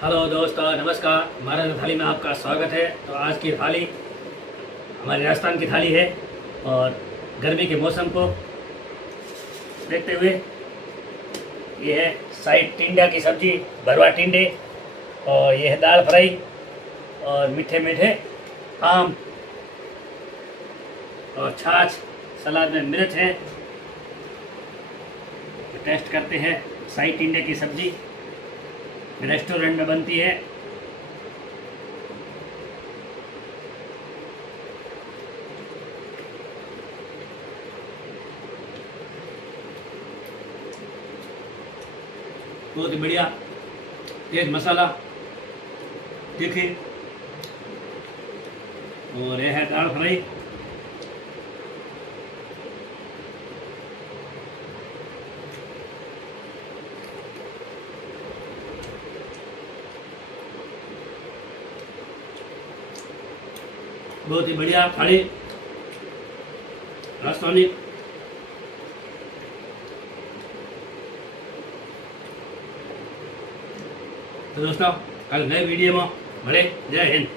Hello दोस्तों, नमस्कार। हमारे थाली में आपका स्वागत है। तो आज की थाली हमारी राजस्थान की थाली है और गर्मी के मौसम को देखते हुए ये है शाही टिंडा की सब्जी, भरवा टिंडे, और ये है दाल फ्राई और मीठे मीठे आम और छाछ, सलाद में मिर्च है। तो टेस्ट करते हैं शाही टिंडे की सब्जी, रेस्टोरेंट में बनती है। बहुत ही बढ़िया, तेज मसाला, तीखी, और यह है दाल फ्राई। बहुत ही बढ़िया थाली राजस्थानी। तो दोस्तों, कल नए वीडियो में મળે। जय हिंद।